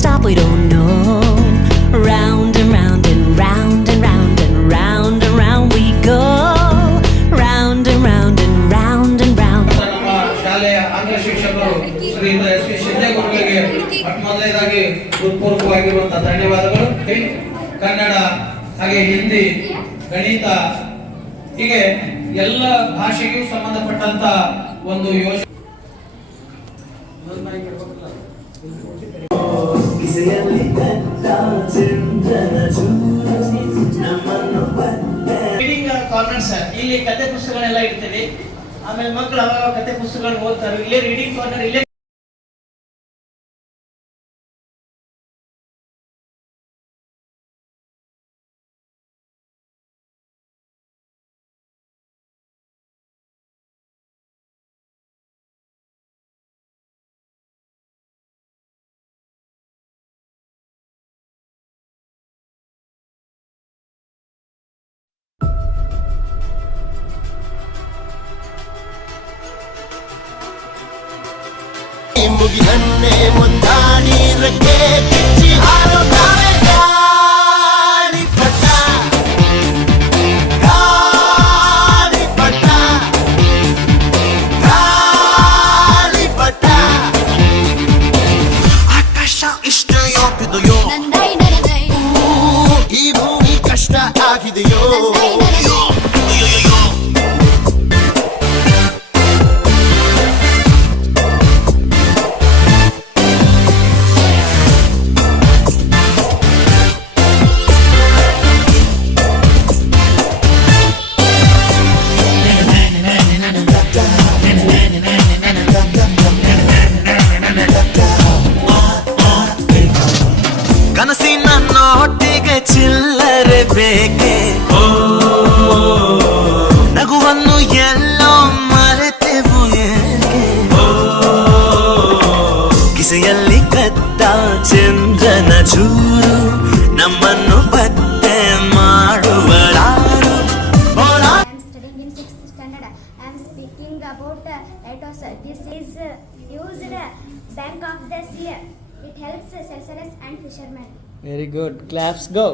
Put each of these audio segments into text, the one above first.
stop, we don't know. Round and round and round and round and round and round we go. Round and round and round and round. ನಮ್ಮ ಶಾಲೆಯ ಆಂಗ್ಲ ಶಿಕ್ಷಕರು ಶ್ರೀಯುತ S V ಶಿಂದೇಗೌಡರಿಗೆ ಮೊದಲನೇದಾಗಿ ಹೃತ್ಪೂರ್ವಕವಾಗಿರುವಂತಹ ಧನ್ಯವಾದಗಳು. ಕನ್ನಡ ಹಾಗೆ ಹಿಂದಿ, ಗಣಿತ ಹೀಗೆ ಎಲ್ಲ ಭಾಷೆಗೂ ಸಂಬಂಧಪಟ್ಟಂತ ಒಂದು ಯೋಜನೆ. ರೀಡಿಂಗ್ ಕಾರ್ನರ್ಸ್, ಇಲ್ಲಿ ಕತೆ ಪುಸ್ತಕಗಳೆಲ್ಲ ಇರ್ತದೆ. ಆಮೇಲೆ ಮಕ್ಕಳು ಅವಾಗ ಕತೆ ಪುಸ್ತಕಗಳನ್ನ ಓದ್ತಾರೆ. ಇಲ್ಲೇ ರೀಡಿಂಗ್ ಕಾರ್ನರ್, ಇಲ್ಲೇ ಮುಗಿದನ್ನೇ ಮುಂದಾಡಿ ರಕ್ಕೆ ಕಿಚ್ಚಿ ಹಾರುತ್ತಾರೆ ಗಾಳಿಪಟ ಗಾಳಿಪಟ ಗಾಳಿಪಟ. ಆಕಾಶ ಇಷ್ಟ ಯೋಪಿದೆಯೋ, ಈ ಭೂಮಿ ಕಷ್ಟ ಆಗಿದೆಯೋ. ಕನಸಿನ ನೋಟಿಗೆ ಚಿಲ್ಲರೆ ಬೇಕೆ, ನಗುವನ್ನು ಎಲ್ಲೋ ಮರೆತೆವು ಏಕೆ, ಕಿಸೆಯಲ್ಲಿ ಕದ್ದ ಚಂದ್ರನ ಚೂರು ನಮ್ಮನ್ನು ಪತ್ತೆ ಮಾಡುವರಾರು. About ethos. This is used bank of the sea. It helps settlers and fishermen. Very good. Claps go.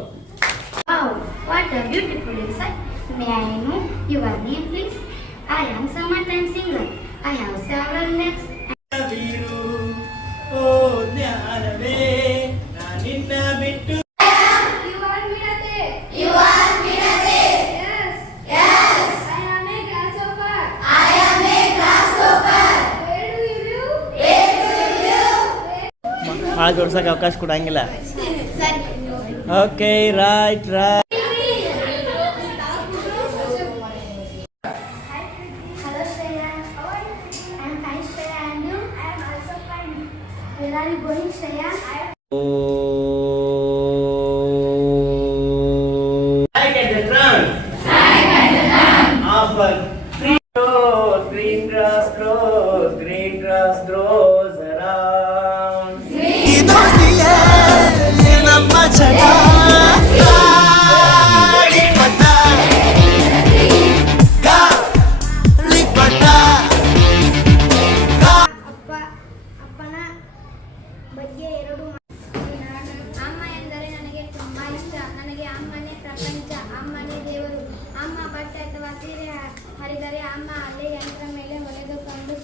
Wow, what a beautiful insight. May I know your name, please? I am summertime singer. I have several names. ಓ ಜ್ಞಾನವೇ ನಾನಿನ್ನ ಬಿಟ್ಟು. You are Minate. You are Minate. Yes. Yes. I am a grasshopper. I am a grasshopper. Where do you live? Where do you live? ಆ ಜೋಡ್ಸಕ್ಕೆ ಅವಕಾಶ ಕೊಡಂಗಿಲ್ಲ. Sir. Okay, right right. Hello Shreya. How are you? I am fine Shreya, and you? I am also fine. Where are you going Shreya? Strike at the drum. Strike at the drum. Of a green grass grows, green grass grows around. ಈ ದೋಸ್ತಿಯೇ ನಮ್ಮ ಜಗ ಗಾಳಿಪಟ ಗಾಳಿಪಟ. ಅಪ್ಪನ ಬಗ್ಗೆ ಎರಡು ಅಮ್ಮ ಎಂದರೆ ನನಗೆ ತುಂಬಾ ಇಷ್ಟ. ನನಗೆ ಅಮ್ಮನೇ ಪ್ರಪಂಚ, ಅಮ್ಮನೇ ದೇವರು. ಅಮ್ಮ ಬಟ್ಟೆ ಅಥವಾ ಸೀರೆ ಹರಿದರೆ ಅಮ್ಮ ಅಲ್ಲೇ ಯಂತ್ರ ಮೇಲೆ ಹೊಲೆದುಕೊಂಡು